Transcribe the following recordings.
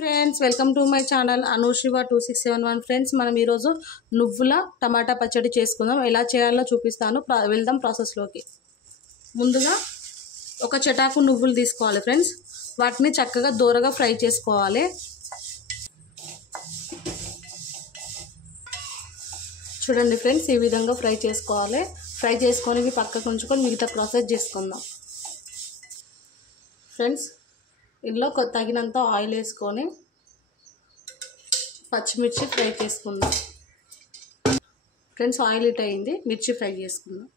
Friends welcome to my channel Anushiva 2671 friends మనం ఈ రోజు నువ్వుల టమాటా పచ్చడి చేసుకుందాం. ఎలా చేయాలో చూపిస్తాను. వెళ్దాం ప్రాసెస్లోకి. ముందుగా ఒక చటాకు నువ్వులు తీసుకోవాలి ఫ్రెండ్స్. వాటిని చక్కగా దూరగా ఫ్రై చేసుకోవాలి. చూడండి ఫ్రెండ్స్, ఈ విధంగా ఫ్రై చేసుకోవాలి. ఫ్రై చేసుకొని ఇవి పక్కకు ఉంచుకొని మిగతా ప్రాసెస్ చేసుకుందాం. ఫ్రెండ్స్ ఇందులో తగినంత ఆయిల్ వేసుకొని పచ్చిమిర్చి ఫ్రై చేసుకుందాం. ఫ్రెండ్స్ ఆయిల్ హీట్ అయింది, మిర్చి ఫ్రై చేసుకుందాం.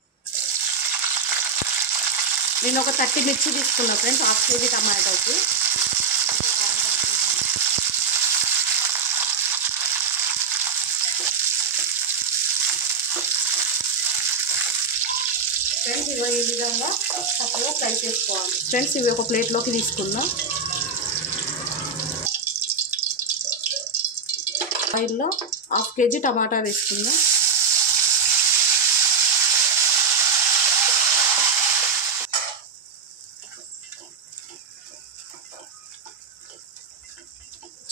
నేను ఒక 30 మిర్చి తీసుకున్నాను ఫ్రెండ్స్, ½ కేజీ టమాటాకి. ఫ్రెండ్స్ ఇవి ఈ విధంగా చక్కగా ఫ్రై చేసుకోవాలి. ఫ్రెండ్స్ ఇవి ఒక ప్లేట్లోకి తీసుకుందాం. ఆయిల్లో ½ కేజీ టమాటా వేసుకుందాం.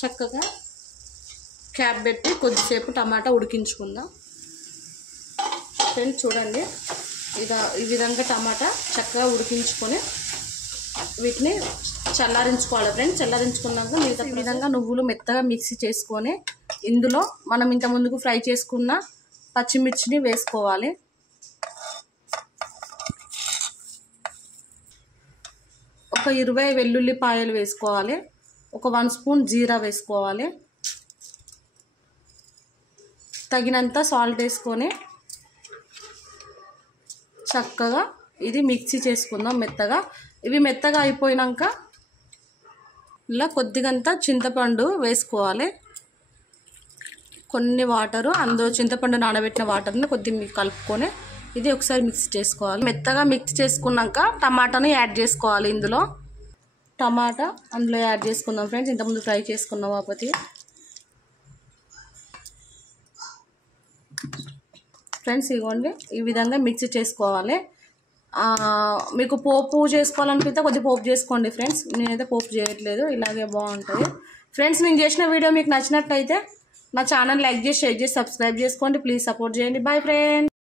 చక్కగా క్యాప్ పెట్టి కొద్దిసేపు టమాటా ఉడికించుకుందాం. ఫ్రెండ్స్ చూడండి, ఈ విధంగా టమాటా చక్కగా ఉడికించుకొని వీటిని చల్లారించుకోవాలి. ఫ్రెండ్స్ చల్లారించుకున్నాక మిగతా విధంగా నువ్వులు మెత్తగా మిక్సీ చేసుకొని ఇందులో మనం ఇంత ముందుకు ఫ్రై చేసుకున్న పచ్చిమిర్చిని వేసుకోవాలి. ఒక 20 వెల్లుల్లిపాయలు వేసుకోవాలి. ఒక 1 స్పూన్ జీరా వేసుకోవాలి. తగినంత సాల్ట్ వేసుకొని చక్కగా ఇది మిక్సీ చేసుకుందాం మెత్తగా. ఇవి మెత్తగా అయిపోయినాక ఇలా కొద్దిగంత చింతపండు వేసుకోవాలి. కొన్ని వాటరు, అందులో చింతపండు నానబెట్టిన వాటర్ని కొద్దిగా కలుపుకొని ఇది ఒకసారి మిక్స్ చేసుకోవాలి. మెత్తగా మిక్స్ చేసుకున్నాక టమాటాని యాడ్ చేసుకోవాలి. ఇందులో టమాటా అందులో యాడ్ చేసుకుందాం ఫ్రెండ్స్. ఇంతకుముందు ఫ్రై చేసుకున్నాం కాబట్టి. ఫ్రెండ్స్ ఇవ్వండి, ఈ విధంగా మిక్స్ చేసుకోవాలి. మీకు పోపు చేసుకోవాలనిపిస్తే కొద్దిగా పోపు చేసుకోండి ఫ్రెండ్స్. నేనైతే పోపు చేయట్లేదు, ఇలాగే బాగుంటుంది. ఫ్రెండ్స్ నేను చేసిన వీడియో మీకు నచ్చినట్లయితే నా ఛానల్ లైక్ చేసి, షేర్ చేసి, సబ్స్క్రైబ్ చేసుకోండి. ప్లీజ్ సపోర్ట్ చేయండి. Bye friends.